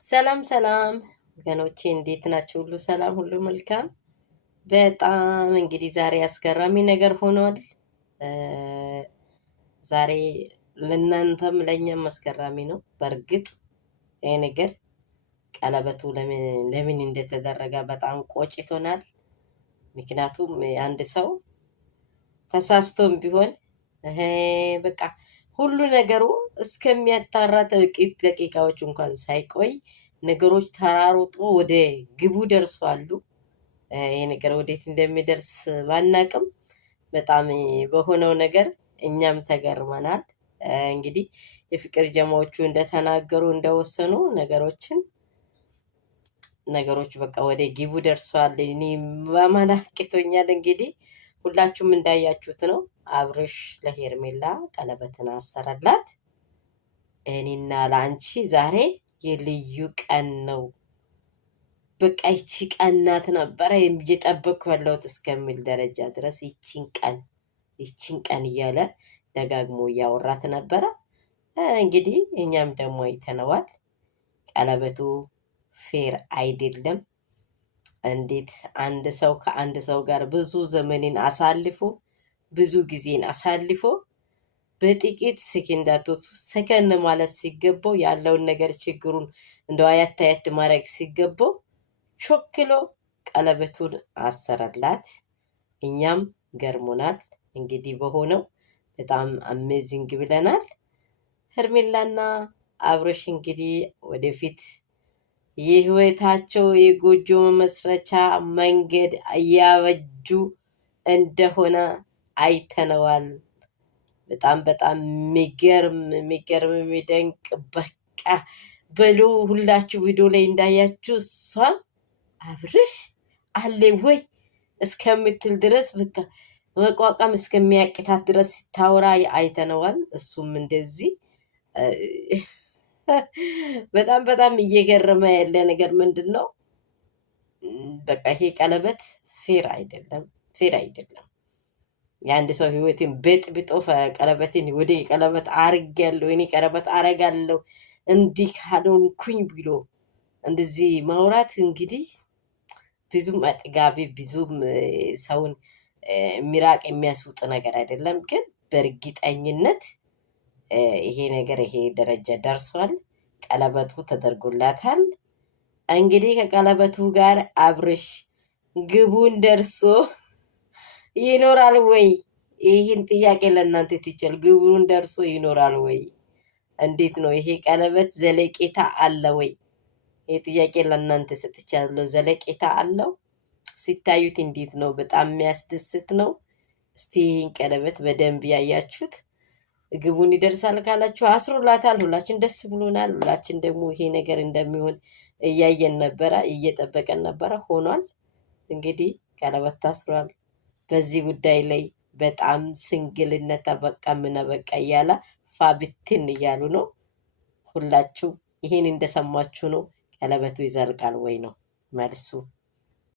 ሰላም ሰላም ወገኖቼ እንዴት ናቸው? ሁሉ ሰላም፣ ሁሉ መልካም። በጣም እንግዲህ ዛሬ አስገራሚ ነገር ሆኗል። እ፣ ዛሬ ለእናንተም ለእኛም አስገራሚ ነው። በእርግጥ ይህ ነገር ቀለበቱ ለምን እንደተደረገ በጣም ቆጭቶናል። ምክንያቱም አንድ ሰው ተሳስቶም ቢሆን ይሄ በቃ ሁሉ ነገሩ እስከሚያጣራ ጥቂት ደቂቃዎች እንኳን ሳይቆይ ነገሮች ተራሩጦ ወደ ግቡ ደርሷሉ። ይህ ነገር ወዴት እንደሚደርስ ባናቅም በጣም በሆነው ነገር እኛም ተገርመናል። እንግዲህ የፍቅር ጀማዎቹ እንደተናገሩ እንደወሰኑ ነገሮች በቃ ወደ ግቡ ደርሷል። እኔ በማናቅቶኛል። እንግዲህ ሁላችሁም እንዳያችሁት ነው። አብርሽ ለሄርሜላ ቀለበትን አሰረላት። እኔና ለአንቺ ዛሬ የልዩ ቀን ነው። በቃ ይቺ ቀን ናት ነበረ እየጠበቅኩ ያለሁት እስከሚል ደረጃ ድረስ ይቺን ቀን እያለ ደጋግሞ እያወራት ነበረ። እንግዲህ እኛም ደግሞ አይተነዋል። ቀለበቱ ፌር አይደለም። እንዴት አንድ ሰው ከአንድ ሰው ጋር ብዙ ዘመንን አሳልፎ ብዙ ጊዜን አሳልፎ በጥቂት ሰከንዳቶች ሰከን ማለት ሲገባው ያለውን ነገር ችግሩን እንደው አያት አያት ማድረግ ሲገባው ቾክሎ ቀለበቱን አሰረላት። እኛም ገርሞናል። እንግዲህ በሆነው በጣም አሜዚንግ ብለናል። ሄርሜላና አብርሽ እንግዲህ ወደፊት የህይወታቸው የጎጆ መመስረቻ መንገድ እያበጁ እንደሆነ አይተነዋል። በጣም በጣም የሚገርም የሚደንቅ በቃ በሉ ሁላችሁ ቪዲዮ ላይ እንዳያችሁ እሷ አብርሽ አለ ወይ እስከምትል ድረስ በቃ መቋቋም እስከሚያቅታት ድረስ ሲታወራ አይተነዋል። እሱም እንደዚህ በጣም በጣም እየገረመ ያለ ነገር ምንድን ነው? በቃ ይሄ ቀለበት ፌር አይደለም። የአንድ ሰው ህይወትን በጥብጦ ቀለበትን ወደ ቀለበት አርጋለሁ እኔ ቀለበት አረጋለሁ እንዲህ ካልሆንኩኝ ብሎ እንደዚህ ማውራት እንግዲህ ብዙም አጥጋቢ ብዙም ሰውን ሚራቅ የሚያስውጥ ነገር አይደለም። ግን በእርግጠኝነት ይሄ ነገር ይሄ ደረጃ ደርሷል። ቀለበቱ ተደርጎላታል። እንግዲህ ከቀለበቱ ጋር አብርሽ ግቡን ደርሶ ይኖራል ወይ? ይህን ጥያቄ ለእናንተ ትችል። ግቡን ደርሶ ይኖራል ወይ? እንዴት ነው ይሄ ቀለበት ዘለቄታ አለ ወይ? ይህ ጥያቄ ለእናንተ ሰጥቻለሁ። ዘለቄታ አለው? ሲታዩት እንዴት ነው? በጣም የሚያስደስት ነው። እስቲ ይህን ቀለበት በደንብ ያያችሁት ግቡን ይደርሳል ካላችሁ አስሩላታል። ሁላችን ደስ ብሎናል። ሁላችን ደግሞ ይሄ ነገር እንደሚሆን እያየን ነበረ፣ እየጠበቀን ነበረ። ሆኗል። እንግዲህ ቀለበት ታስሯል። በዚህ ጉዳይ ላይ በጣም ስንግልነት በቃ ምን በቃ እያለ ፋብትን እያሉ ነው። ሁላችሁ ይሄን እንደሰማችሁ ነው። ቀለበቱ ይዘልቃል ወይ ነው መልሱ።